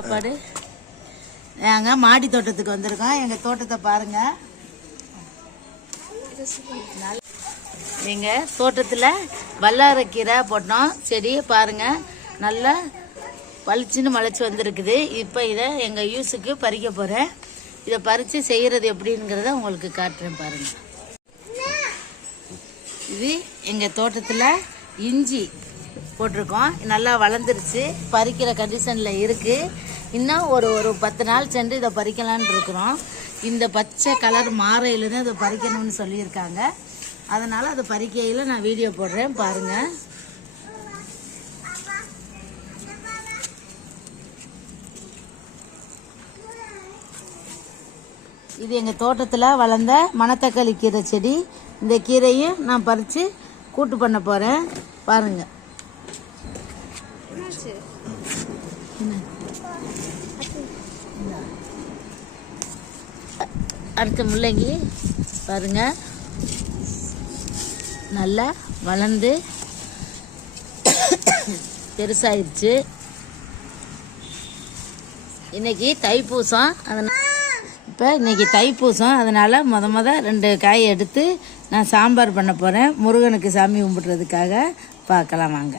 சாப்பாடு. நாங்கள் மாடி தோட்டத்துக்கு வந்திருக்கோம். எங்கள் தோட்டத்தை பாருங்கள் எங்கள் தோட்டத்தில் வல்லாரக்கீரை போட்டோம். செடியை பாருங்கள் நல்லா பளிச்சுன்னு முளைச்சி வந்திருக்குது. இப்போ இதை எங்கள் யூஸுக்கு பறிக்க போகிறேன் இதை பறித்து செய்கிறது எப்படிங்கிறத உங்களுக்கு காட்டுறேன் பாருங்கள் இது எங்கள் தோட்டத்தில் இஞ்சி போட்டிருக்கோம். நல்லா வளர்ந்துருச்சு. பறிக்கிற கண்டிஷனில் இருக்குது இன்னும் ஒரு ஒரு பத்து நாள் சென்று இதை பறிக்கலான்னு இருக்கிறோம். இந்த பச்சை கலர் மாறையிலேருந்து தான் இதை பறிக்கணும்னு சொல்லியிருக்காங்க. அதனால் அதை பறிக்கையில் நான் வீடியோ போடுறேன். பாருங்கள் இது எங்கள் தோட்டத்தில் வளர்ந்த மணத்தக்காளி கீரை செடி. இந்த கீரையும் நான் பறித்து கூட்டு பண்ண போகிறேன் பாருங்கள் அடுத்த முள்ளங்கி பாருங்க. நல்லா வளர்ந்து பெருசாயிருச்சு. இன்னைக்கு தைப்பூசம். அதனால் இப்போ இன்னைக்கு தைப்பூசம். அதனால் மொத மொத ரெண்டு காய் எடுத்து நான் சாம்பார் பண்ண போகிறேன் முருகனுக்கு சாமி கும்பிட்றதுக்காக பார்க்கலாம் வாங்க.